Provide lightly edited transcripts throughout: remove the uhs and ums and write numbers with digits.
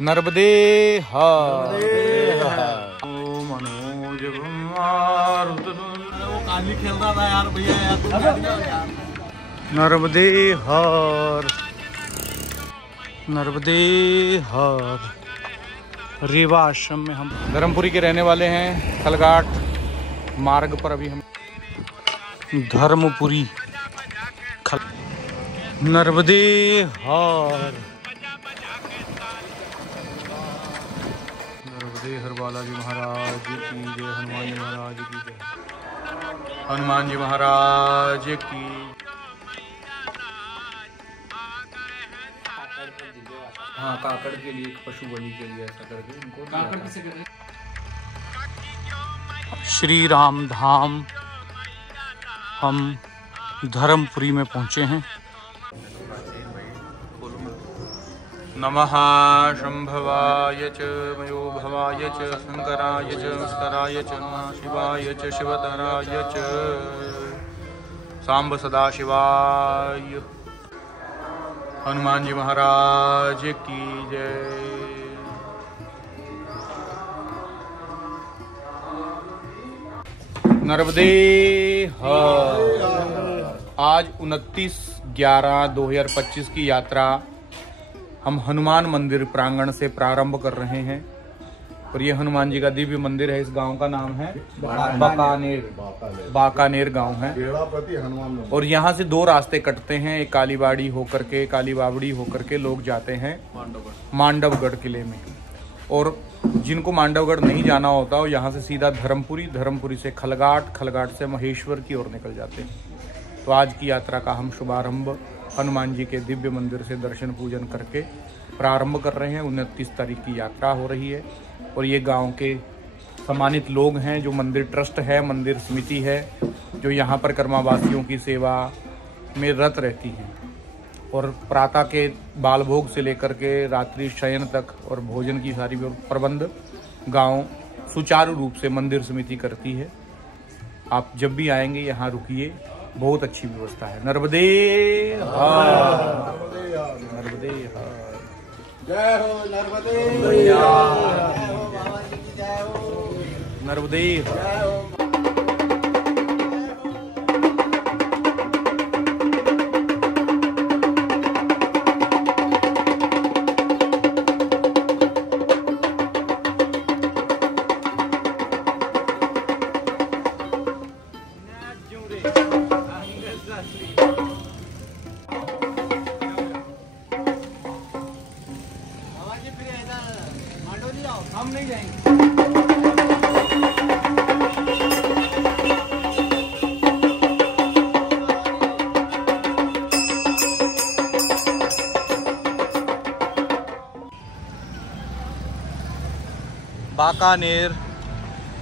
नर्मदे हर। मनोज वो काली खेल रहा था यार भैया यार। नर्मदे हर, नर्मदे हर। रेवा आश्रम में हम धर्मपुरी के रहने वाले हैं। खलघाट मार्ग पर अभी हम धर्मपुरी नर्मदे हर, नर्मदे हर बालाजी महाराज की जय, हनुमान जी महाराज की जय, हनुमान जी महाराज की। हाँ, काकड़ के लिए, पशु बलि के लिए ऐसा करके उनको काकड़ किसे कहते हैं? श्री राम धाम हम धर्मपुरी में पहुंचे हैं। नमः शंभवाय च मयो भवाय च शंकराय च मस्कराय च नमः शिवाय च शिवतराय च सांब सदाशिवाय। हनुमान जी महाराज की जय। नर्मदे हर। आज 29/11/2025 की यात्रा हम हनुमान मंदिर प्रांगण से प्रारंभ कर रहे हैं। और ये हनुमान जी का दिव्य मंदिर है। इस गांव का नाम है बाकानेर गांव है। और यहाँ से 2 रास्ते कटते हैं। एक कालीबाड़ी होकर के, काली बावड़ी होकर के लोग जाते हैं मांडवगढ़ किले में। और जिनको मांडवगढ़ नहीं जाना होता वो यहाँ से सीधा धर्मपुरी, धर्मपुरी से खलघाट, खलघाट से महेश्वर की ओर निकल जाते हैं। तो आज की यात्रा का हम शुभारंभ हनुमान जी के दिव्य मंदिर से दर्शन पूजन करके प्रारंभ कर रहे हैं। 29 तारीख की यात्रा हो रही है। और ये गांव के सम्मानित लोग हैं, जो मंदिर ट्रस्ट है, मंदिर समिति है, जो यहाँ पर कर्मावासियों की सेवा में रत रहती हैं। और प्रातः के बाल भोग से लेकर के रात्रि शयन तक और भोजन की सारी प्रबंध गांव सुचारू रूप से मंदिर समिति करती है। आप जब भी आएंगे यहाँ रुकिए, बहुत अच्छी व्यवस्था है। नर्मदे हर, नर्मदे हर। जय हो नर्मदे, नर्मदे हर। हम नहीं जाएंगे। बाकानेर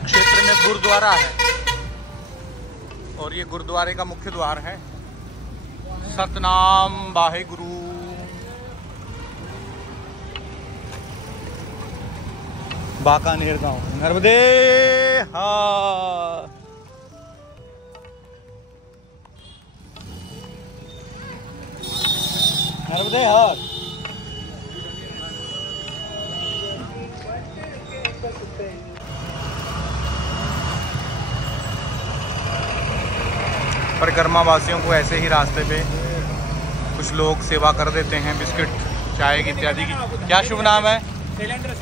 क्षेत्र में गुरुद्वारा है। और ये गुरुद्वारे का मुख्य द्वार है। सतनाम वाहेगुरु। बाकानेर गांव। नर्मदे हर, नर्मदे हर। परिक्रमा वासियों को ऐसे ही रास्ते पे कुछ लोग सेवा कर देते हैं, बिस्किट, चाय इत्यादि की। क्या शुभ नाम है? शैलेंद्र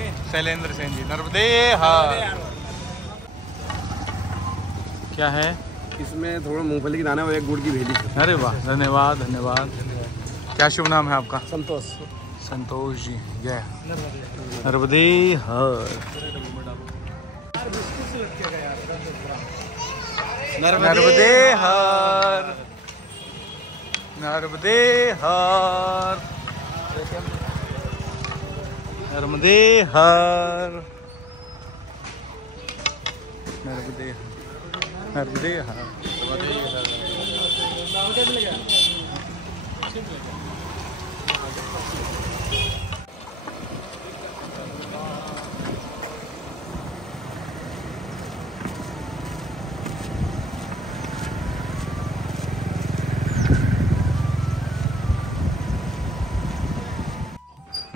सेन जी। नर्मदे हर। क्या है इसमें? थोड़ा मूंगफली की दाना और एक गुड़ की भेली। अरे वाह, धन्यवाद धन्यवाद। क्या शुभ नाम है आपका? संतोष। संतोष जी। जय नर्मदे हर। नर्मदे हर, नर्मदे हर, नर्मदे हर, नर्मदे हर, नर्मदे हर।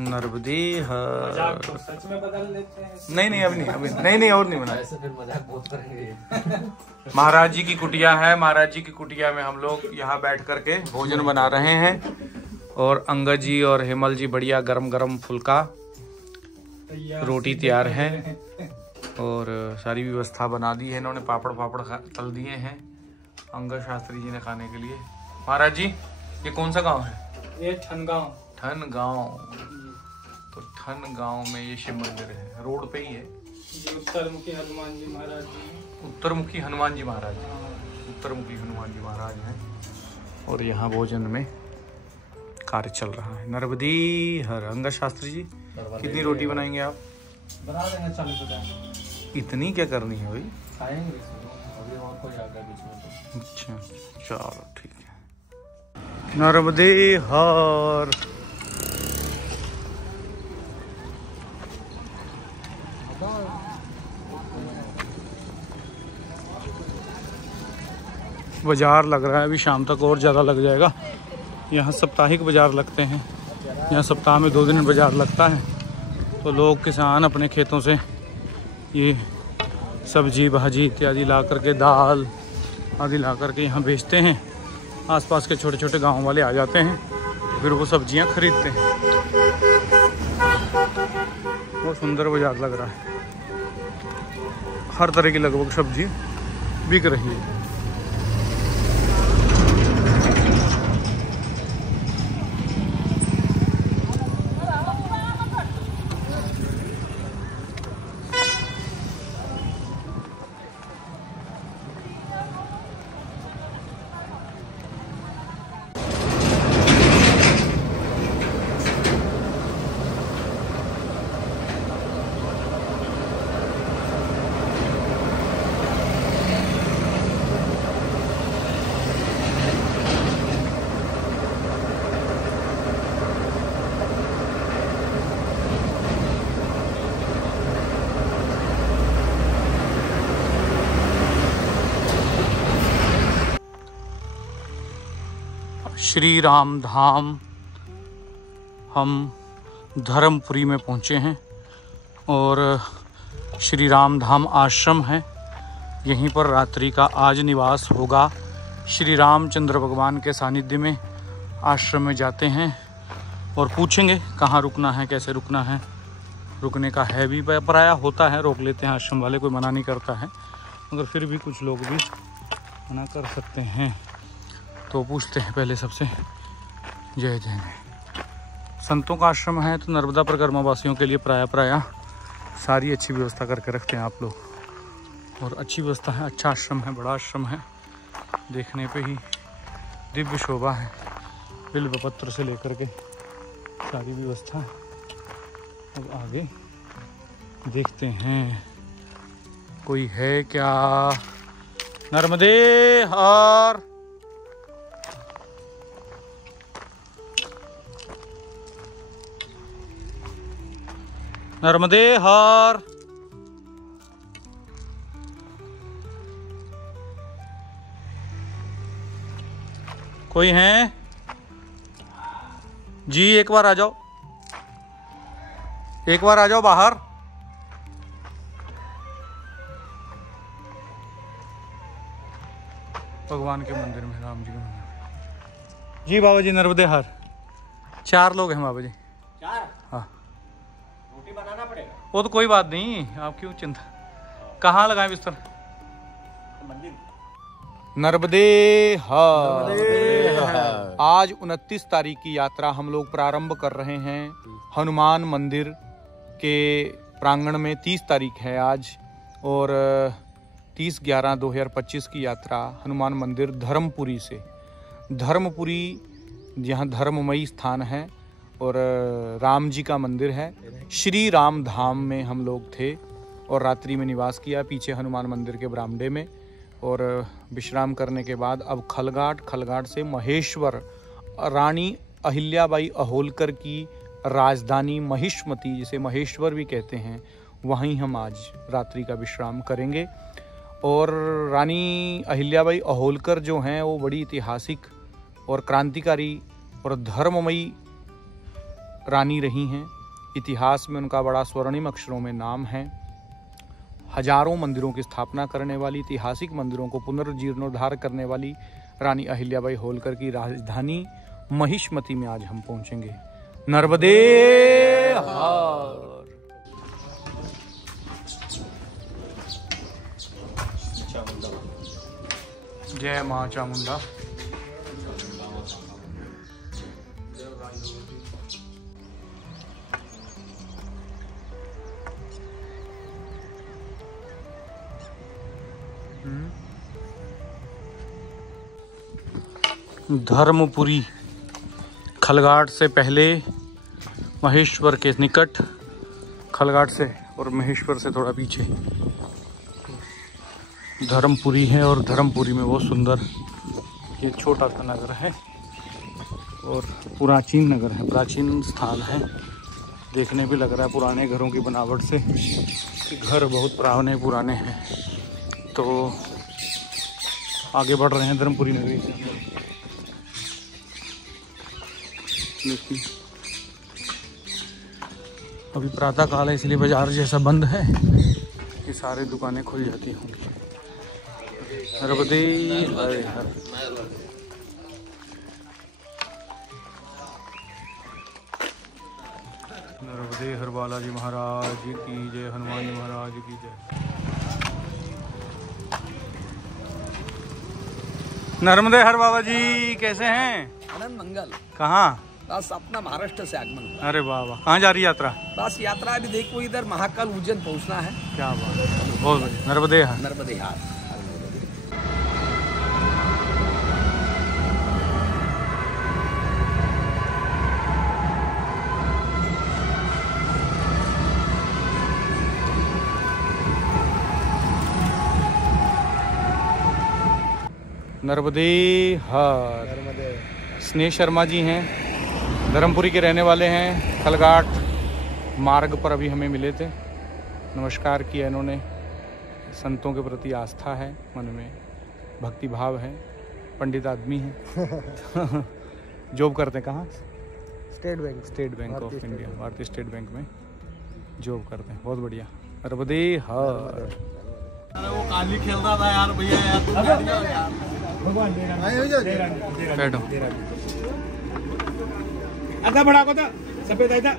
नर्मदे हर। तो सच में बदल लेते हैं। नहीं अभी नहीं और नहीं बना। ऐसे फिर मजाक बहुत करेंगे। महाराज जी की कुटिया है। महाराज जी की कुटिया में हम लोग यहाँ बैठ करके भोजन बना रहे हैं और अंगद जी और हेमल जी बढ़िया गरम गरम फुल्का रोटी तैयार है और सारी व्यवस्था बना दी है इन्होंने। पापड़ तल दिए हैं अंगद शास्त्री जी ने खाने के लिए। महाराज जी ये कौन सा गांव है? ये ठनगांव। तो ठन गांव में ये शिव मंदिर है, रोड पे ही है। ये उत्तरमुखी हनुमान जी महाराज जी। उत्तरमुखी हनुमान जी महाराज हैं और यहाँ भोजन में कार्य चल रहा है। नर्मदे हर। अंगद शास्त्री जी कितनी रोटी बनाएंगे आप? बना देंगे 40-50। इतनी क्या करनी है भाई? खाएंगे अभी और कोई आ गया बीच में तो। अच्छा चलो ठीक है। नर्मदे हर। बाजार लग रहा है अभी, शाम तक और ज़्यादा लग जाएगा। यहाँ साप्ताहिक बाजार लगते हैं। यहाँ सप्ताह में 2 दिन बाजार लगता है। तो लोग किसान अपने खेतों से ये सब्जी भाजी इत्यादि ला करके, दाल आदि ला करके यहाँ बेचते हैं। आसपास के छोटे छोटे गांव वाले आ जाते हैं, फिर वो सब्जियाँ खरीदते हैं। बहुत सुंदर बाजार लग रहा है। हर तरह की लगभग सब्जी बिक रही है। श्री राम धाम हम धर्मपुरी में पहुँचे हैं और श्री राम धाम आश्रम है। यहीं पर रात्रि का आज निवास होगा। श्री रामचंद्र भगवान के सानिध्य में आश्रम में जाते हैं और पूछेंगे कहाँ रुकना है, कैसे रुकना है। रुकने का है भी प्राय होता है, रोक लेते हैं आश्रम वाले, कोई मना नहीं करता है, मगर फिर भी कुछ लोग भी मना कर सकते हैं। तो पूछते हैं पहले सबसे। जय जय। संतों का आश्रम है तो नर्मदा परिक्रमा वासियों के लिए प्राय सारी अच्छी व्यवस्था करके रखते हैं आप लोग। और अच्छी व्यवस्था है, अच्छा आश्रम है, बड़ा आश्रम है, देखने पे ही दिव्य शोभा है। बिल्व पत्र से लेकर के सारी व्यवस्था है। अब आगे देखते हैं कोई है क्या। नर्मदे हर। नर्मदे हर। कोई है जी? एक बार आ जाओ, एक बार आ जाओ बाहर। भगवान के मंदिर में, राम जी के मंदिर में। जी बाबा जी नर्मदे हर। 4 लोग हैं बाबा जी। 4? हाँ। रोटी बनाना पड़ेगा। वो तो कोई बात नहीं, आप क्यों चिंता। कहाँ लगाएं बिस्तर? मंदिर। नर्मदे हर। आज 29 तारीख की यात्रा हम लोग प्रारंभ कर रहे हैं हनुमान मंदिर के प्रांगण में। 30 तारीख है आज और 30/11/2025 की यात्रा हनुमान मंदिर धर्मपुरी से। धर्मपुरी यहाँ धर्ममयी स्थान है और राम जी का मंदिर है। श्री राम धाम में हम लोग थे और रात्रि में निवास किया पीछे हनुमान मंदिर के बरामदे में। और विश्राम करने के बाद अब खलघाट से महेश्वर, रानी अहिल्याबाई होलकर की राजधानी महिष्मती, जिसे महेश्वर भी कहते हैं, वहीं हम आज रात्रि का विश्राम करेंगे। और रानी अहिल्याबाई होलकर जो हैं वो बड़ी ऐतिहासिक और क्रांतिकारी और धर्ममयी रानी रही हैं। इतिहास में उनका बड़ा स्वर्णिम अक्षरों में नाम है। हजारों मंदिरों की स्थापना करने वाली, ऐतिहासिक मंदिरों को पुनर्जीर्णोद्धार करने वाली रानी अहिल्याबाई होलकर की राजधानी महिष्मती में आज हम पहुंचेंगे। नर्मदे हर। जय मां चामुंडा। धर्मपुरी खलघाट से पहले महेश्वर के निकट, खलघाट से और महेश्वर से थोड़ा पीछे धर्मपुरी है। और धर्मपुरी में बहुत सुंदर ये छोटा सा नगर है और प्राचीन नगर है, प्राचीन स्थान है। देखने भी लग रहा है पुराने घरों की बनावट से कि घर बहुत पुराने हैं। तो आगे बढ़ रहे हैं धर्मपुरी नगरी से। देखिए अभी प्रातः काल है इसलिए बाजार जैसा बंद है, ये सारी दुकानें खुल जाती होंगी। नर्मदे हर हर। नर्मदे हर बालाजी महाराज की जय, हनुमान जी महाराज की जय। नर्मदे हर बाबा जी कैसे हैं? आनंद मंगल। कहाँ? बस अपना महाराष्ट्र से आगमन हुआ। अरे वाह वाह, कहाँ जा रही यात्रा? बस यात्रा अभी देखो इधर महाकाल उज्जैन पहुंचना है। क्या बात है, बहुत बढ़िया। नर्मदे हर। नर्मदे हार। नर्मदे हर। स्नेह शर्मा जी हैं, धर्मपुरी के रहने वाले हैं। खलघाट मार्ग पर अभी हमें मिले थे, नमस्कार किया इन्होंने। संतों के प्रति आस्था है, मन में भक्ति भाव है। पंडित आदमी हैं। जॉब करते कहाँ? स्टेट बैंक ऑफ इंडिया, भारतीय स्टेट बैंक में जॉब करते हैं। बहुत बढ़िया। नर्मदे हर। अरे वो काली खेल रहा था यार भैया यार। बैठो। आधा बड़ा को था सफेद आया था।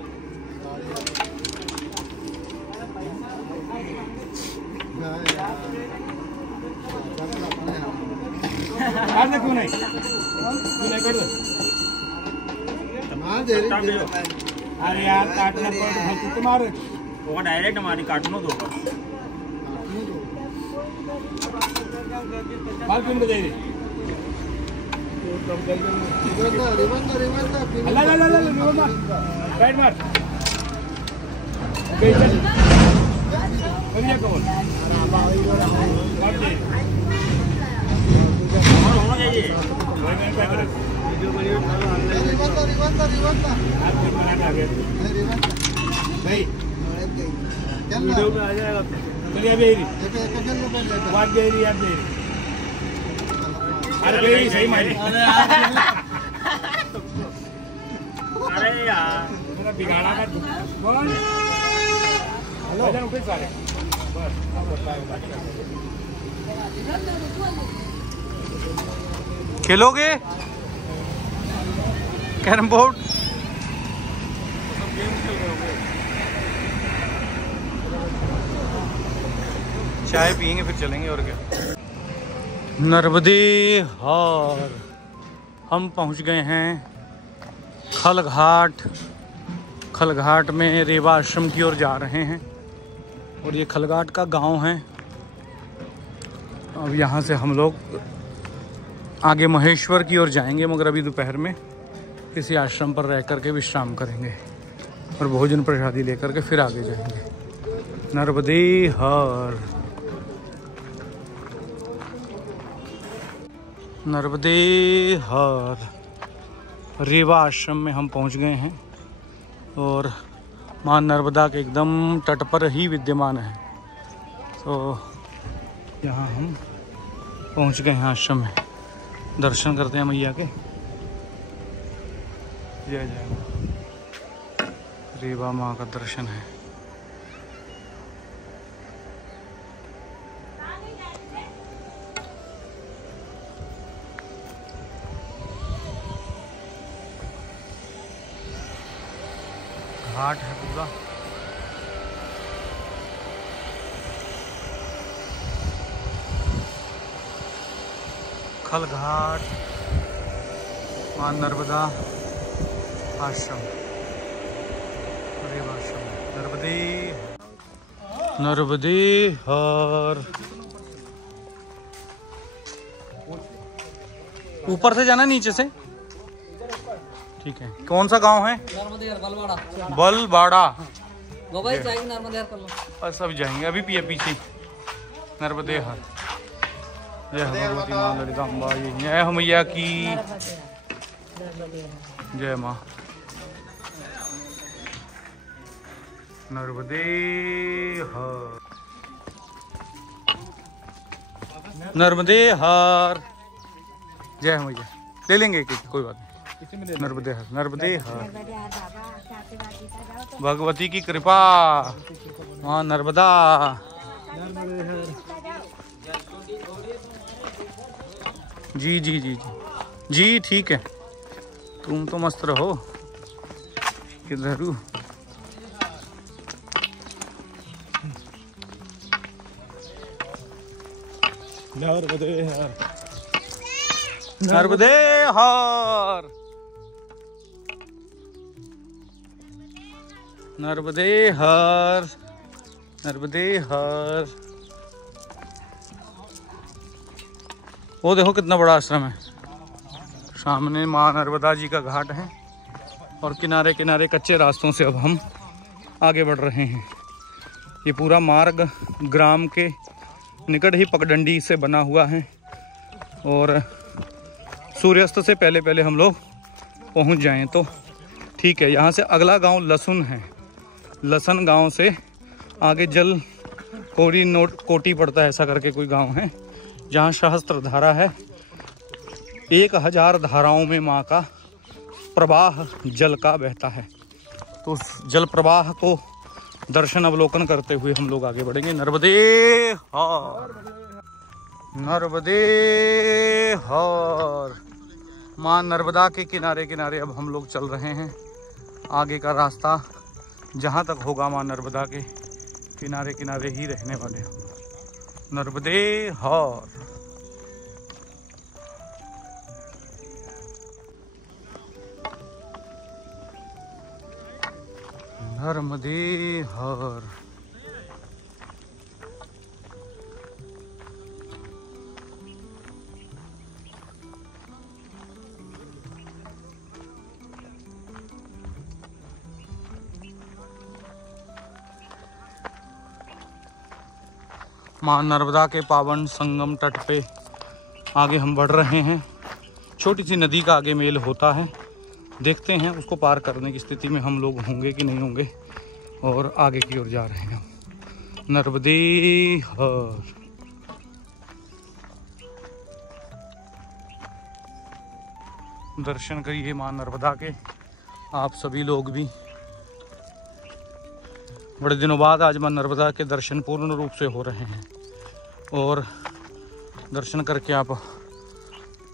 क्यों नहीं कर दो। अरे यार काटना पड़ तुम्हारे वो डायरेक्ट हमारी काटनो दो बाल क्यों बजाई रे? राइट मार बढ़िया कौन भाई वीडियो में आ जाएगा। चलिए अभी बात दे रही याद दे रही। अरे सही मारी। अरे यार मेरा बिगाड़ा का कौन? हेलो उठे सारे खेलोगे कैरम बोर्ड? चाय पियेंगे फिर चलेंगे और क्या। नर्मदे हर। हम पहुंच गए हैं खलघाट। खलघाट में रेवा आश्रम की ओर जा रहे हैं और ये खलघाट का गांव है। अब यहाँ से हम लोग आगे महेश्वर की ओर जाएंगे, मगर अभी दोपहर में किसी आश्रम पर रह कर के विश्राम करेंगे और भोजन प्रसादी लेकर के फिर आगे जाएंगे। नर्मदे हर। नर्मदे हर। रेवा आश्रम में हम पहुंच गए हैं और मां नर्मदा के एकदम तट पर ही विद्यमान है। तो यहाँ हम पहुंच गए हैं आश्रम में। दर्शन करते हैं मैया के। जय जय। रेवा माँ का दर्शन है। घाट है पूरा। खल घाट, मां नर्मदा आश्रम, रेवा आश्रम, नर्मदे हर। ऊपर से जाना नीचे से, ठीक है। कौन सा गांव है? बलबाड़ा। सब जाएंगे अभी पीछे। नर्मदे हर, जय भगवती माँ ललिताम्बा, जय मैया की जय माँ। नर्मदे हर, नर्मदे हर, जय मैया। ले लेंगे कोई बात नहीं। नर्मदे हर, नर्मदे हर, भगवती की कृपा, माँ नर्मदा। जी जी जी जी जी, ठीक है। तुम तो मस्त रहो। किधर नर्मदे हर, नर्मदे हर, नर्मदे हर, नर्मदे हर। वो देखो कितना बड़ा आश्रम है। सामने माँ नर्मदा जी का घाट है और किनारे किनारे कच्चे रास्तों से अब हम आगे बढ़ रहे हैं। ये पूरा मार्ग ग्राम के निकट ही पगडंडी से बना हुआ है और सूर्यास्त से पहले पहले हम लोग पहुंच जाएं तो ठीक है। यहाँ से अगला गांव लसुन है। लसन गांव से आगे जल कोटी पड़ता है, ऐसा करके कोई गांव है जहाँ सहस्त्र धारा है। 1000 धाराओं में माँ का प्रवाह जल का बहता है। तो उस जल प्रवाह को दर्शन अवलोकन करते हुए हम लोग आगे बढ़ेंगे। नर्मदे हर, नर्मदे हर। माँ नर्मदा के किनारे किनारे अब हम लोग चल रहे हैं। आगे का रास्ता जहाँ तक होगा माँ नर्मदा के किनारे किनारे ही रहने वाले हम। नर्मदे हर। नर्मदे हर। माँ नर्मदा के पावन संगम तट पे आगे हम बढ़ रहे हैं। छोटी सी नदी का आगे मेल होता है, देखते हैं उसको पार करने की स्थिति में हम लोग होंगे कि नहीं होंगे। और आगे की ओर जा रहे हैं हम। नर्मदे हर। दर्शन करिए माँ नर्मदा के आप सभी लोग भी। बड़े दिनों बाद आज माँ नर्मदा के दर्शन पूर्ण रूप से हो रहे हैं और दर्शन करके आप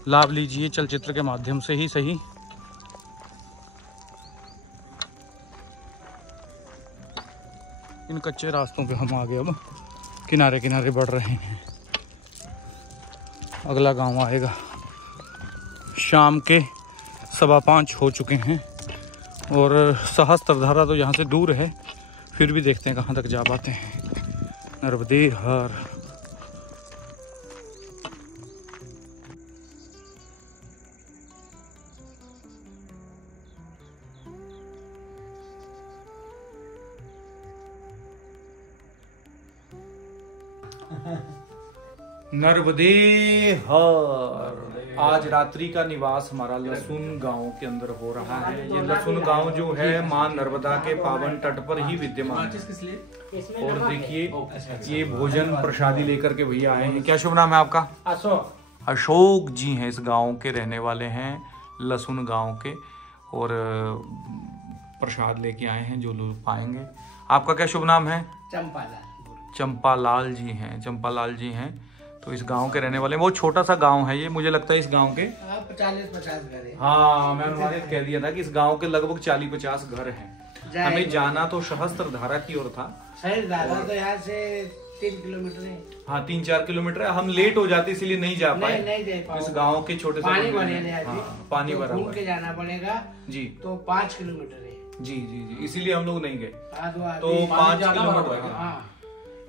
लाभ लीजिए चलचित्र के माध्यम से ही सही। इन कच्चे रास्तों पे हम आगे अब किनारे किनारे बढ़ रहे हैं। अगला गांव आएगा। शाम के 5:15 हो चुके हैं और सहस्त्रधारा तो यहाँ से दूर है, फिर भी देखते हैं कहाँ तक जा पाते हैं। नर्मदे हर। नर्मदे हर। आज रात्रि का निवास हमारा लसुन गांव के अंदर हो रहा है। ये लसुन गांव जो है मां नर्मदा के पावन तट पर ही विद्यमान है। और देखिए ये भोजन प्रसादी लेकर के भैया आए हैं। क्या शुभ नाम है आपका? अशोक जी हैं, इस गांव के रहने वाले हैं, लसुन गांव के। और प्रसाद लेके आए हैं जो लोग पाएंगे। आपका क्या शुभ नाम है? चंपालाल जी हैं। चंपालाल जी हैं तो इस गांव के रहने वाले। बहुत छोटा सा गांव है ये, मुझे लगता है इस गांव के 40-50 घर है। हाँ, मैं अनुमानित कह दिया था कि इस गांव के लगभग 40-50 घर हैं। हमें जाना तो सहस्त्रधारा की ओर था। सहस्त्रधारा तो यहाँ से 3 किलोमीटर है। हाँ, 3-4 किलोमीटर है। हम लेट हो जाते इसलिए नहीं जा पाए। नहीं इस गांव के छोटे से पानी पानी भरा हुआ के जाना पड़ेगा जी, तो 5 किलोमीटर है जी जी जी, इसीलिए हम लोग नहीं गए। तो 5 किलोमीटर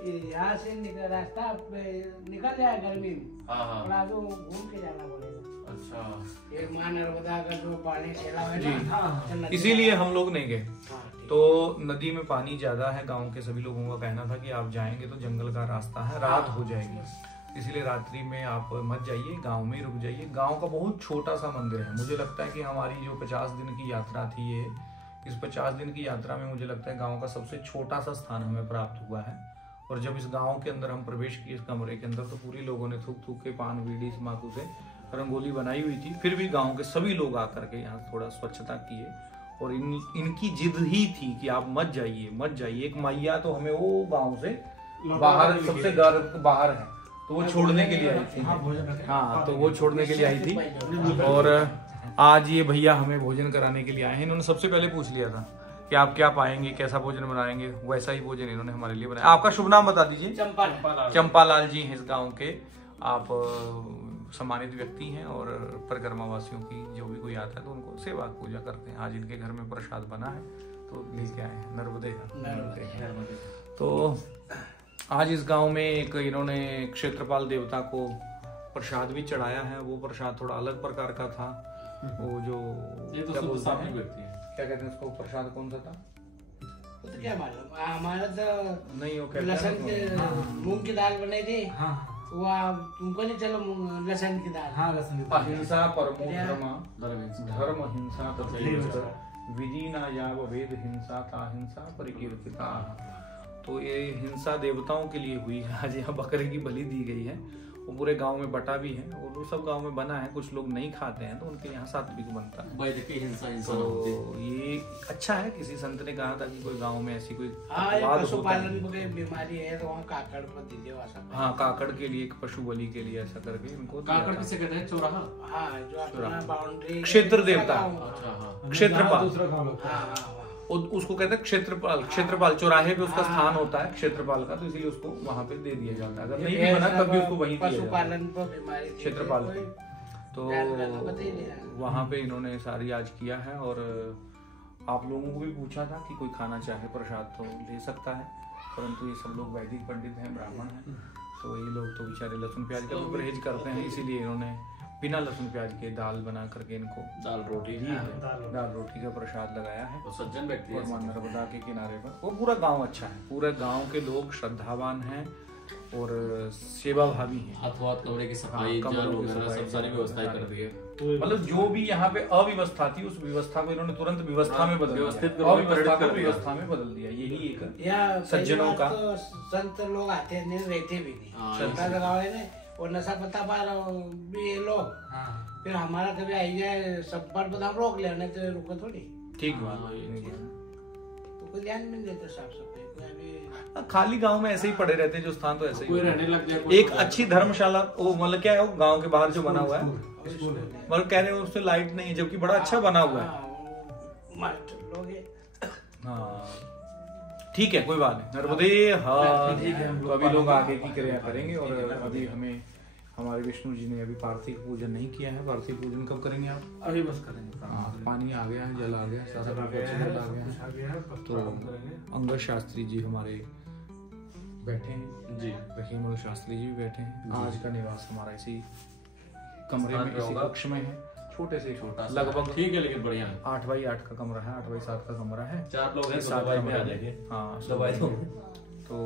यहाँ से रास्ता निकल जाए गर्मी में और आगे घूम के जाना पड़ेगा। अच्छा, ये मां नर्मदा का जो पानी फैला है ना, इसीलिए हम लोग नहीं गए। तो नदी में पानी ज्यादा है। गांव के सभी लोगों का कहना था कि आप जाएंगे तो जंगल का रास्ता है, रात हो जाएगी, इसलिए रात्रि में आप मत जाइए, गांव में रुक जाइए। गांव का बहुत छोटा सा मंदिर है। मुझे लगता है कि हमारी जो 50 दिन की यात्रा थी ये, इस 50 दिन की यात्रा में मुझे लगता है गांव का सबसे छोटा सा स्थान हमें प्राप्त हुआ है। और जब इस गांव के अंदर हम प्रवेश किए इस कमरे के अंदर, तो पूरी लोगों ने थूक थूक के पान बीड़ी तम्बाकू से रंगोली बनाई हुई थी। फिर भी गांव के सभी लोग आकर के यहाँ थोड़ा स्वच्छता किए। और इनकी जिद ही थी कि आप मत जाइए मत जाइए। एक मैया तो हमें वो गांव से बाहर, सबसे घर बाहर है, तो वो छोड़ने के लिए आई थी। हाँ, तो वो छोड़ने के लिए आई थी। और आज ये भैया हमें भोजन कराने के लिए आए हैं। इन्होंने सबसे पहले पूछ लिया था कि आप क्या पाएंगे, कैसा भोजन बनाएंगे। वैसा ही भोजन इन्होंने हमारे लिए बनाया। आपका शुभ नाम बता दीजिए। चंपालाल जी हैं इस गांव के। आप सम्मानित व्यक्ति हैं और परिक्रमा वासियों की जो भी कोई आता है तो उनको सेवा पूजा करते हैं। आज इनके घर में प्रसाद बना है तो लेके आए हैं। नर्मदे। तो आज इस गांव में एक इन्होंने क्षेत्रपाल देवता को प्रसाद भी चढ़ाया है। वो प्रसाद थोड़ा अलग प्रकार का था। वो जो क्या बोलते हैं, क्या कहते हैं उसको, प्रसाद कौन सा था तो क्या मालूम, हमारा तो नहीं, वो लहसुन के मूंग की दाल बनाई थी। वो तुमको नहीं, चलो लहसुन की दाल। अहिंसा परमो धर्म हिंसा तथा विधि न याव वेद हिंसा ताहिंसा परिकीर्तिता। तो ये हिंसा देवताओं के लिए हुई है। आज यहाँ बकरे की बलि दी गई है। वो पूरे गांव में बटा भी है और वो सब गांव में बना है। कुछ लोग नहीं खाते हैं तो उनके यहाँ सात्विक बनता है। तो ये अच्छा है। किसी संत ने कहा था कि कोई गांव में ऐसी कोई पशुपालन की बीमारी है तो वहाँ काकड़ पर दीजिए। हाँ, काकड़ के लिए, काकड़ बलि के लिए ऐसा करके इनको काकड़ किसे कहते हैं? चौराहा। हाँ, जो अपना बाउंड्री, क्षेत्र देवता, क्षेत्रपाल, उसको कहते हैं क्षेत्रपाल। क्षेत्रपाल चौराहे पे उसका स्थान होता है क्षेत्रपाल का, तो इसीलिए उसको वहां पे दे दिया जाता है। अगर नहीं भी बना तब भी उसको वहीं दिया जाता है, क्षेत्रपाल। तो वहां पे इन्होंने सारी आज किया है। और आप लोगों को भी पूछा था कि कोई खाना चाहे प्रसाद तो ले सकता है, परंतु ये सब लोग वैदिक पंडित हैं, ब्राह्मण हैं, तो ये लोग तो बेचारे लहसुन प्याज का भी परहेज करते हैं। इसीलिए इन्होंने बिना लहसुन प्याज के दाल बना करके इनको दाल रोटी दाल रोटी का प्रसाद लगाया है। तो सज्जन व्यक्ति और मां नर्मदा के किनारे पर वो पूरा गांव अच्छा है। पूरे गांव के लोग श्रद्धावान हैं और सेवा भावी हैं। अथवा कमरे की सफाई, सब सारी व्यवस्थाएं कर दी है। मतलब जो भी यहाँ पे अव्यवस्था थी उस व्यवस्था को इन्होंने तुरंत व्यवस्था में बदल दिया। अव्यवस्था को व्यवस्था में बदल दिया। यही एक सज्जनों का। संत लोग आते हैं, रहते भी नहीं और नशा पता पार भी ये लोग। फिर हमारा कभी आई जाए संपर्क पर हम रोक ले, नहीं तो रुको थोड़ी। ठीक बात। तो कोई ध्यान नहीं देते साफ सफाई। खाली गांव में ऐसे ही पड़े रहते जो स्थान, तो ऐसे ही रहने लग गया। एक अच्छी धर्मशाला, वो मतलब क्या है, वो गांव के बाहर जो बना हुआ है, मतलब कह रहे हैं उससे लाइट नहीं है, जबकि बड़ा अच्छा बना हुआ है। हाँ, ठीक है, कोई बात नहीं। नर्मदे। हाँ, तो अभी लोग आगे की क्रिया करेंगे। और अभी हमें हमारे विष्णु जी ने अभी पार्थिव पूजन नहीं किया है। पार्थिव पूजन कब करेंगे आप? अभी बस करेंगे। हाँ, पानी आ गया है, जल आ गया, सारा आ गया। तो अंगद शास्त्री जी हमारे बैठे हैं जी, रहीम शास्त्री जी भी बैठे हैं। आज का निवास हमारा इसी कमरे में, इसी कक्ष में है। छोटे से छोटा, लगभग ठीक है, लेकिन बढ़िया है। 8x8 का कमरा है, 8x7 का कमरा है। 4 लोग हैं, 7 दवाई में आ जाएंगे। हाँ, दवाई तो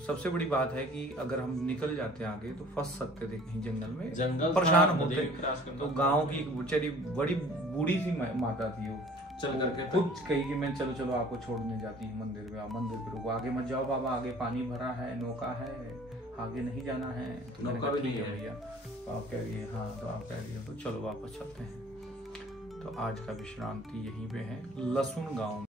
सबसे बड़ी बात है कि अगर हम निकल जाते आगे तो फंस सकते थे कहीं जंगल में, परेशान होते। तो गांव की एक बेचारी बड़ी बूढ़ी सी माता थी, वो चल करके खुद कही कि मैं चलो चलो आपको छोड़ने जाती हूँ मंदिर में। मंदिर पे रुको, आगे मत जाओ बाबा, आगे पानी भरा है, नौका है, आगे नहीं जाना है। तो नौका भी नहीं है भैया, तो आप कह रही है। हाँ, तो आप कह रही है तो चलो वापस चलते हैं। तो आज का विश्रांति यहीं पे है, लहसुन गाँव।